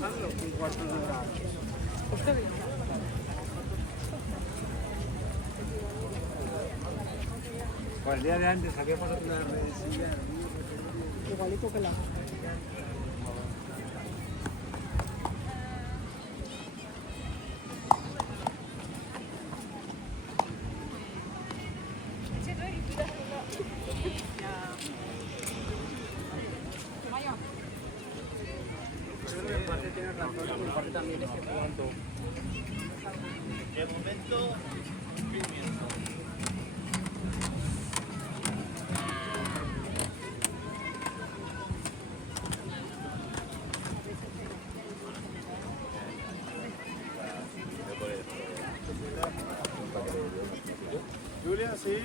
bajarlo, un cuarto de hora. Está bien. Pues el día de antes saquemos una redecilla. Igualito que la. En parte tienes razón, en parte también es que pronto. De momento, pimiento. Julia, sí,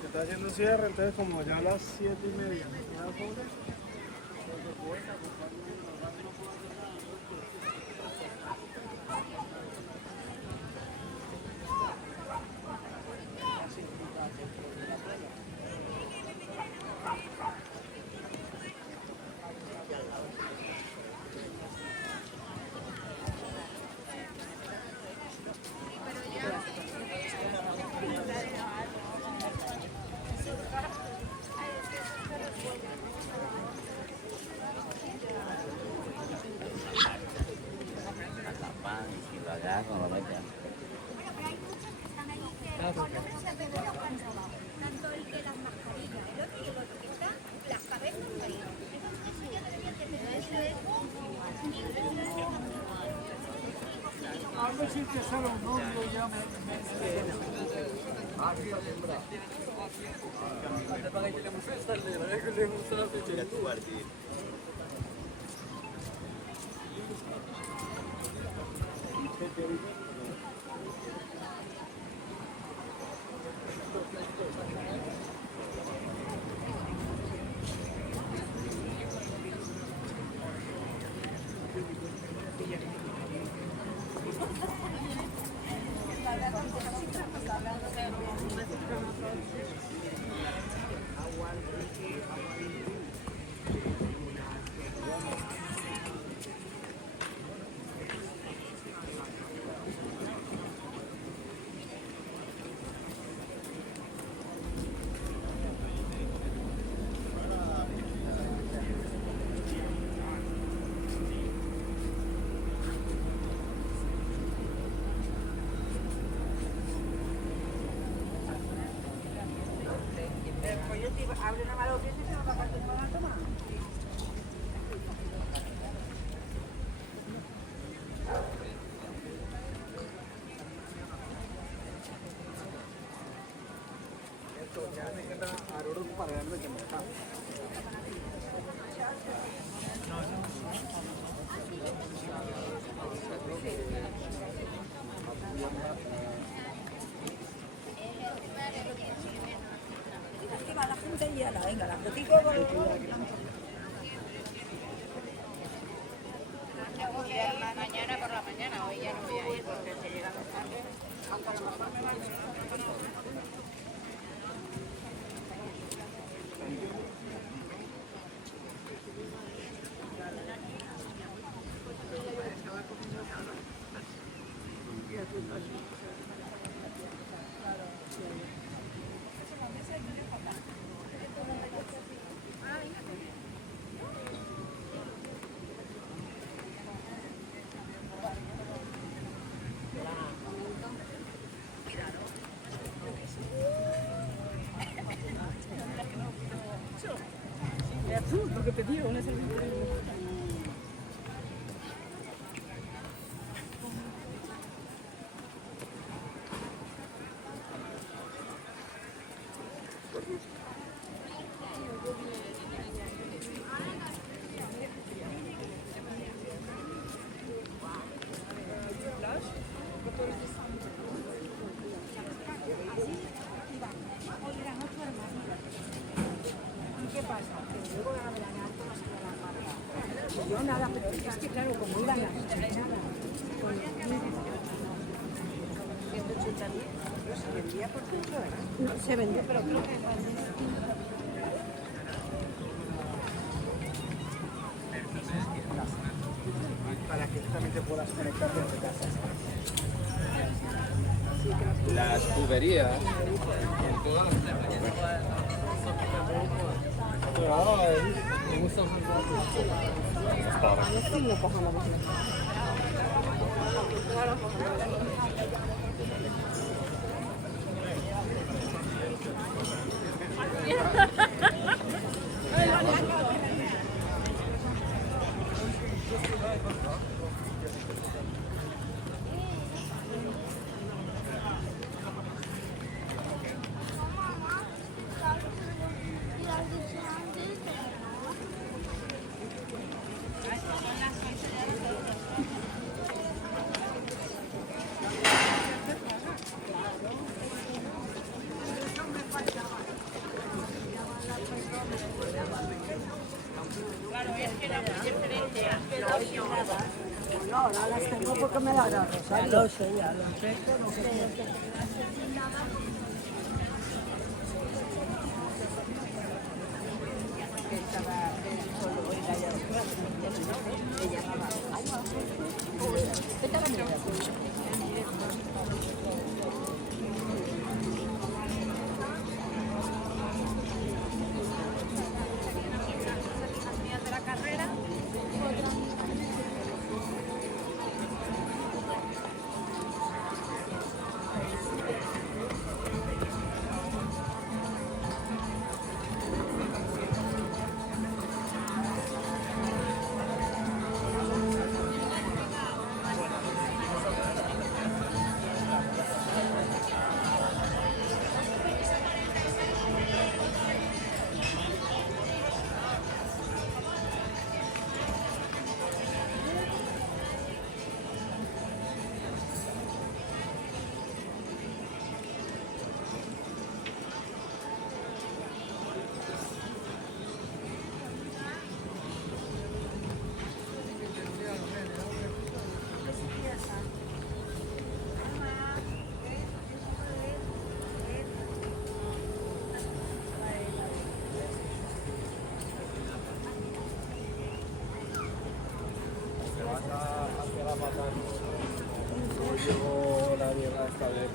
que está haciendo cierre, entonces como ya a las 7:30. Con lo metes. Por lo menos el primero lo han robado. Tanto el de las mascarillas, el otro y el otro, que está las cabezas caídas. Eso ya debería tener A ver si te sale un nombre ya me... Ya tu Martín. Abre una mano que se va a pasar de la toma. Esto ya me queda a oro para darle que me está. La gente llena, venga, la platico con el Mañana por la mañana, hoy ya no voy a ir porque se llega tarde. Aunque a lo mejor me van a... lo que pedí, una servilleta. ¿Qué pasa? Que luego la verana todas se la marca. Yo nada, pero es que claro, como iban las con 180.000, se vendía por dentro, ¿verdad? No, se vendió, pero creo que Para que puedas conectar desde casa. Las tuberías. No, no las tengo porque me las da Rosario. Ya lo sé, no sé qué. de la carrera. Llegó la mierda esta vez.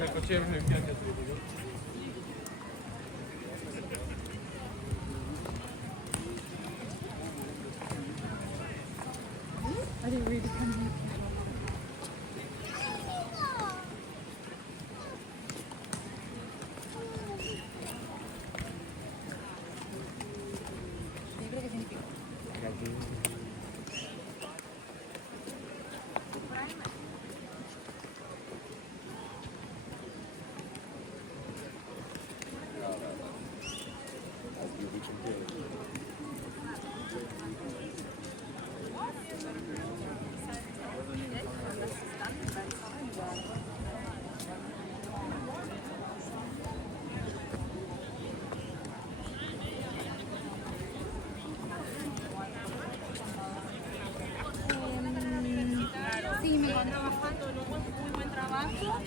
El coche es limpiante. Sí, me van trabajando en un muy buen trabajo.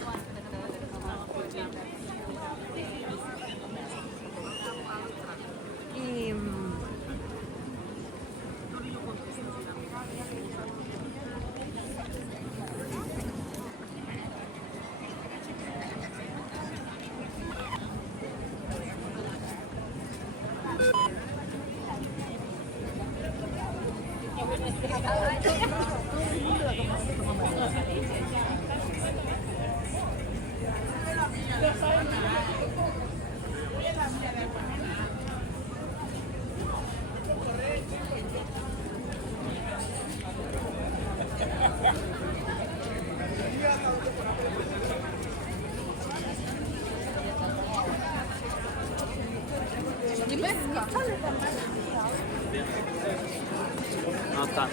No está.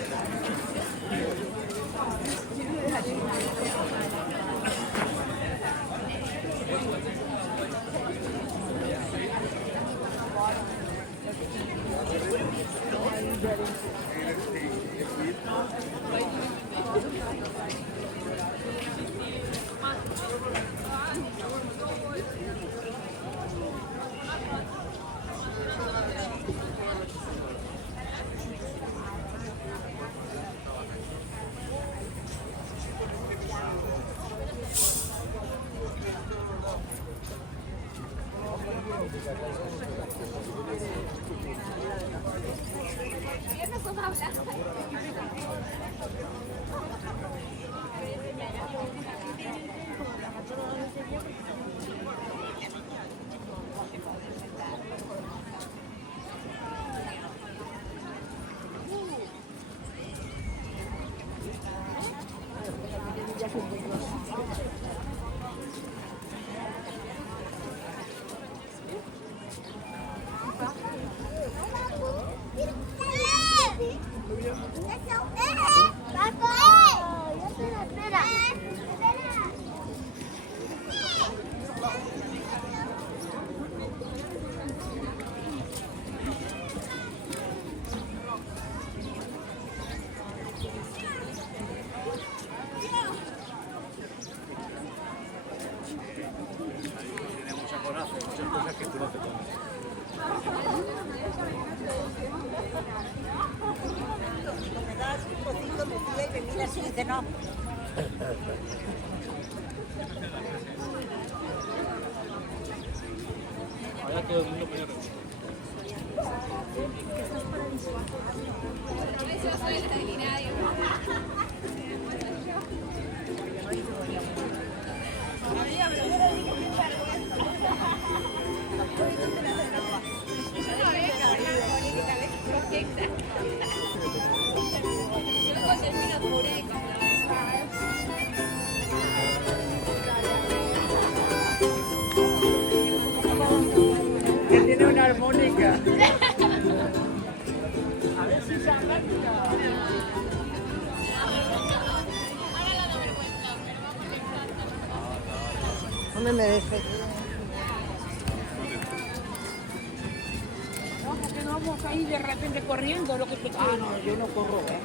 Tiene mucha coraje, muchas cosas que tú no te comes. Me das un poquito, me fía y me mira así y dice no. Ahora todo el mundo pierde. Que tiene una armónica. Hombre, me despedí. No, porque no vamos a ir de repente corriendo lo que te quiero. Ah, no, yo no corro, ¿eh?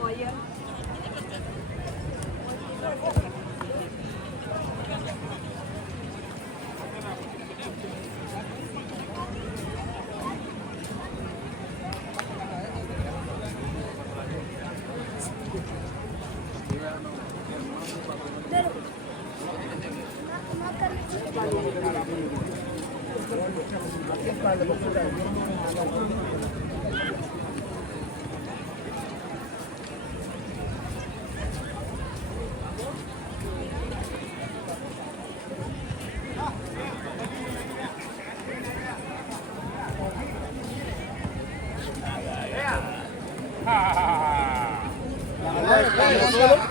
O ayer.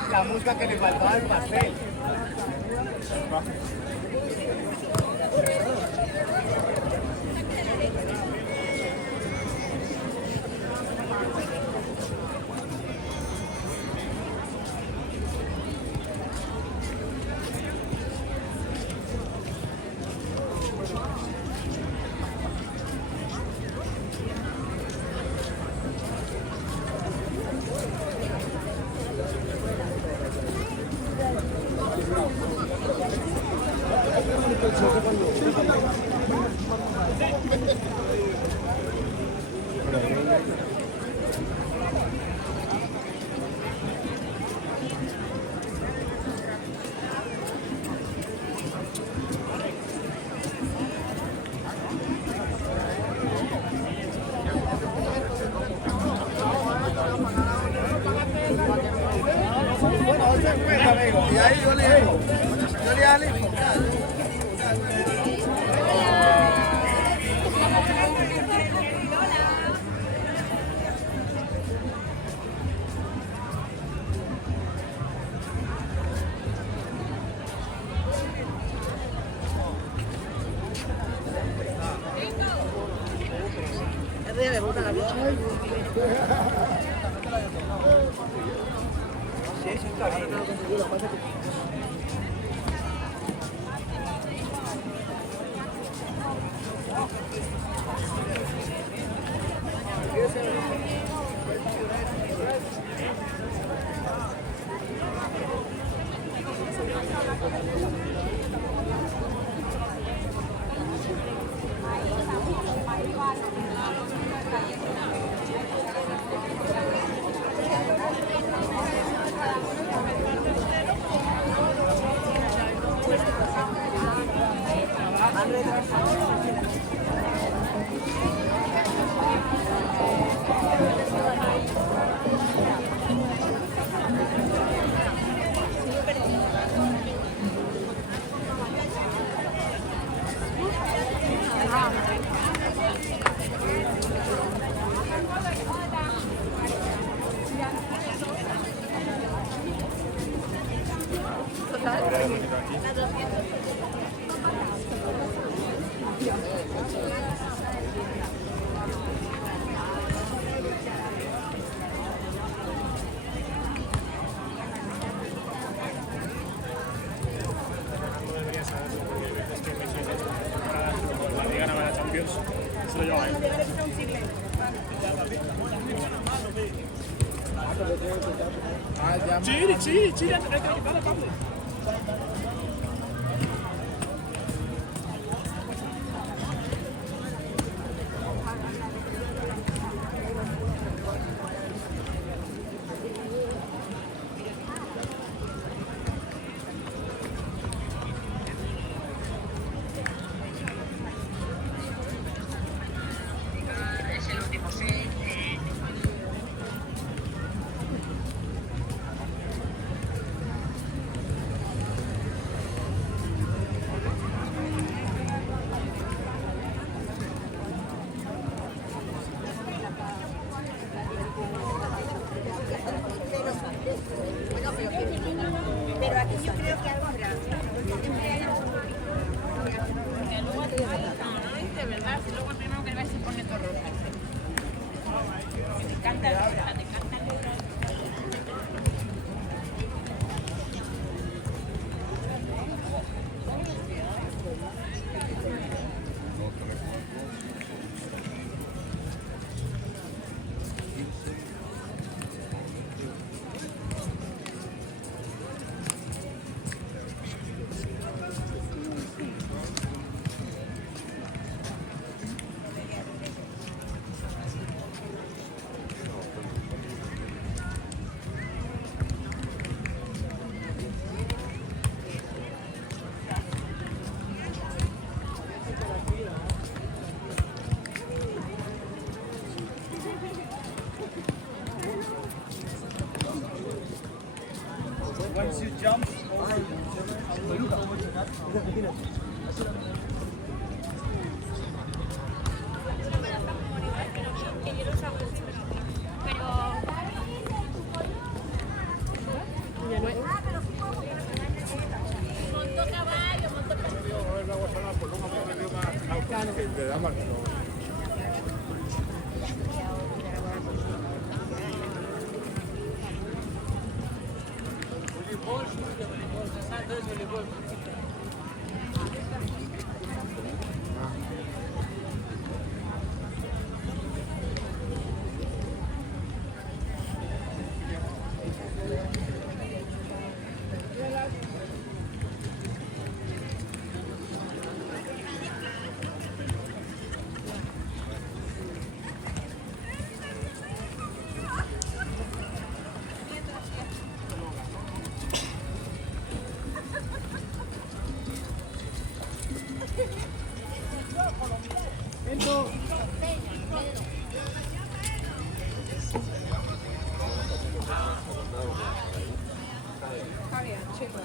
La música que le faltaba al pastel. Y ahí yo le digo, Chile, hay que quitar la cable. Pero aquí yo creo que algo habrá. De verdad, si luego el primero que ves se pone todo rojo. Me encanta el rosa, te encanta el rosa. Once you jump over, Está bien, chicos.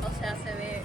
O sea, se ve.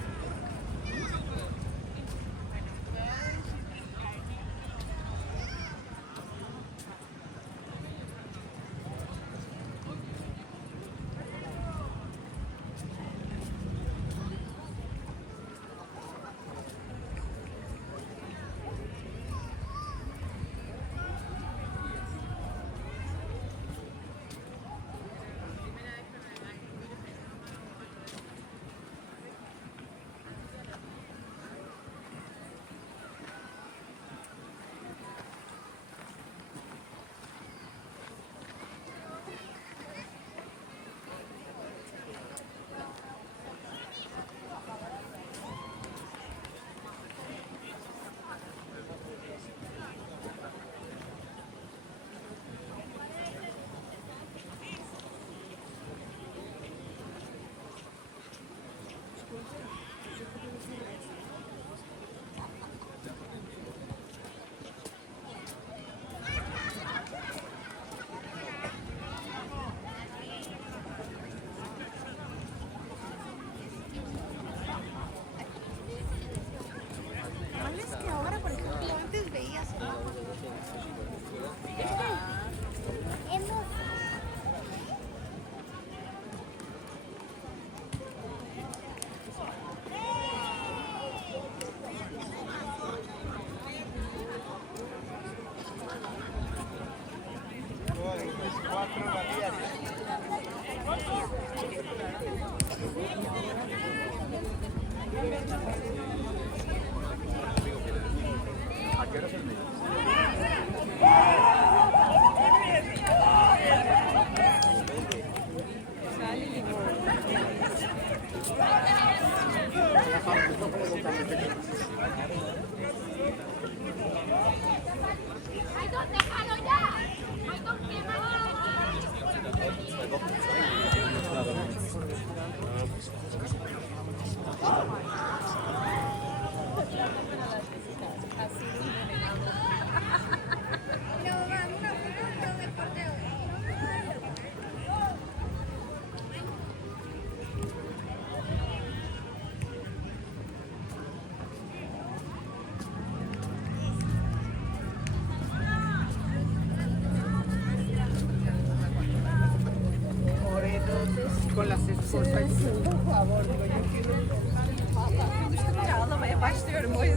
Es que ahora, por ejemplo, antes veías. Es que hemos.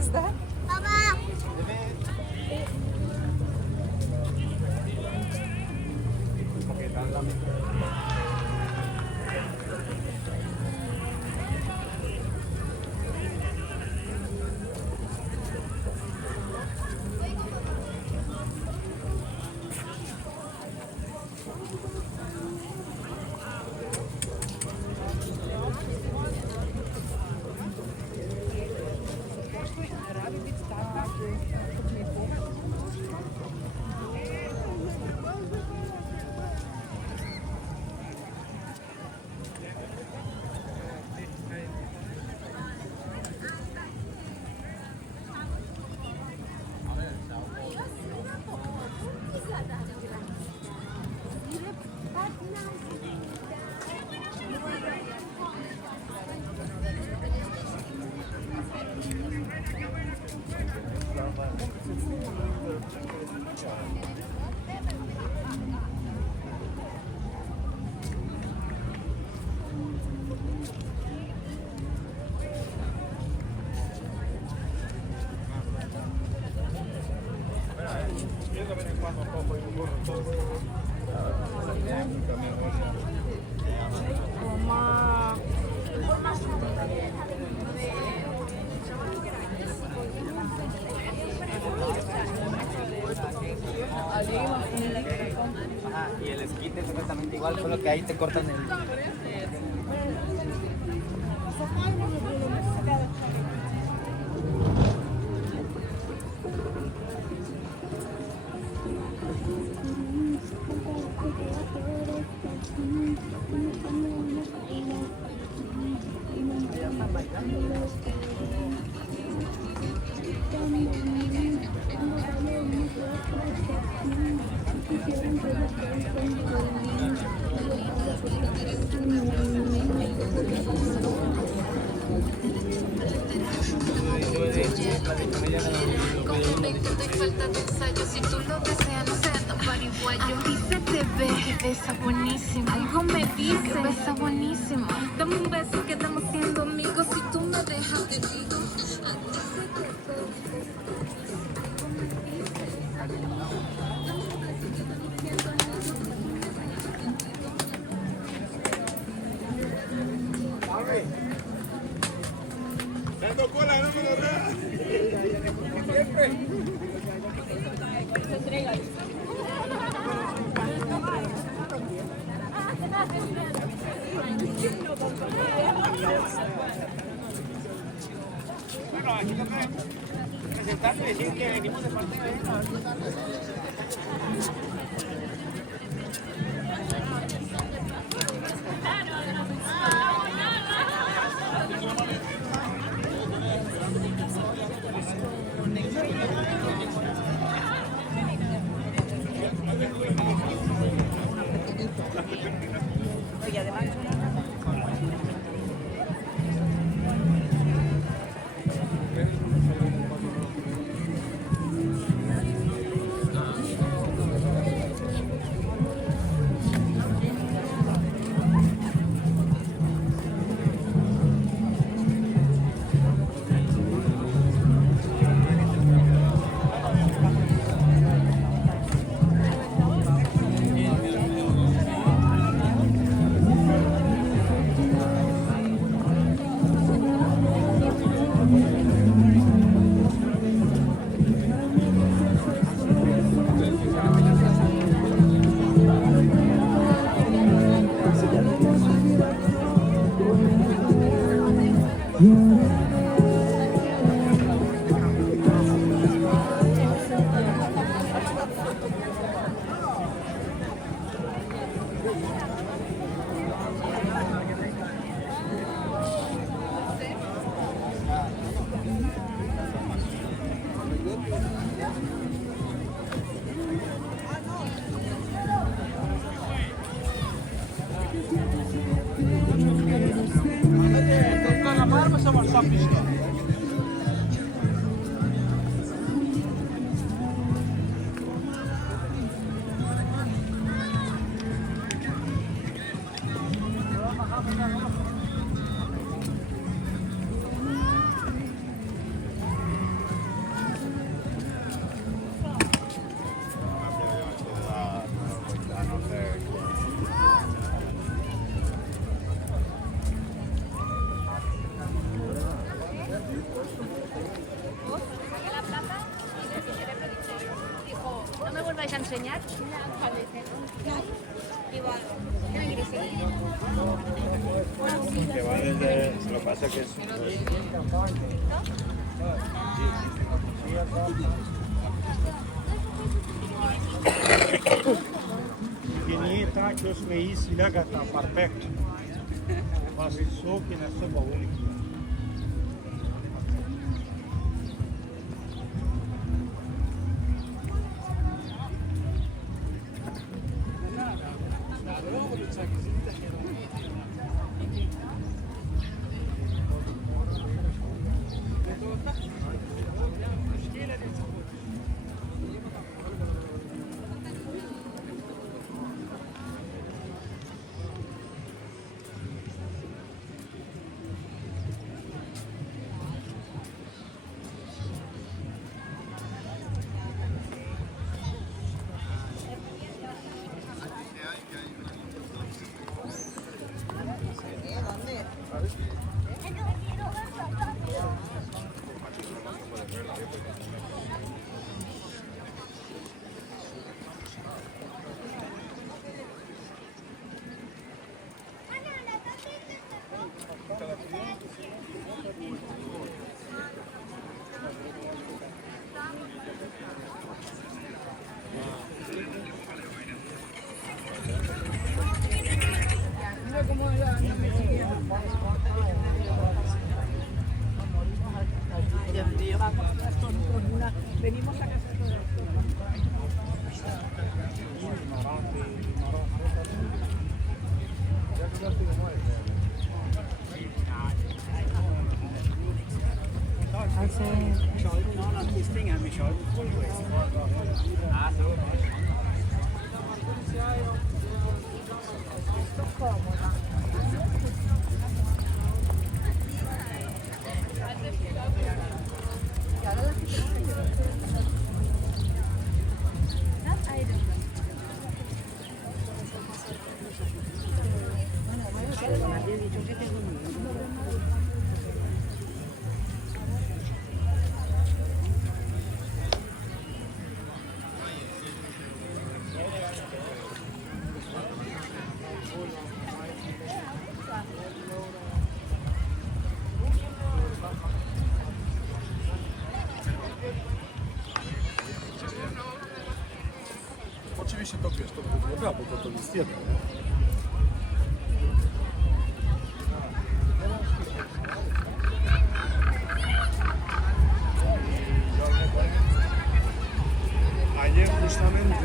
What's that? Ajá, y el esquite es exactamente igual, solo que ahí te cortan el... Conmigo estoy falta de ensayo. Si tú lo deseas, no seas tan pariguayo. A ti se te ve que besa buenísimo. Algo me dice que besa buenísimo. Dame un beso, quedamos siendo amigos. Si tú me dejas, te digo. A ti se te ve que algo me dice. Dame un beso, quedamos siendo amigos. Dando cola, no me lo veas. Siempre. Bueno, aquí toca presentarme y decir que venimos de parte de él. Saqué la placa y de mi cerebro dijo, no me volváis a enseñar cuando dice, digo, ¿qué me queréis seguir? Que va desde... Lo que pasa es que es... Genie traktos meis legata perfect. Was zo in het gebouw. Venimos a casa todas. Oczywiście to wiesz, to nie brawo, to jest jedno. Ayer justamente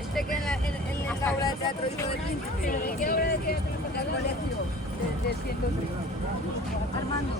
Este que en la obra de teatro hizo de príncipe. ¿Qué obra de teatro? El colegio de 103. Armando.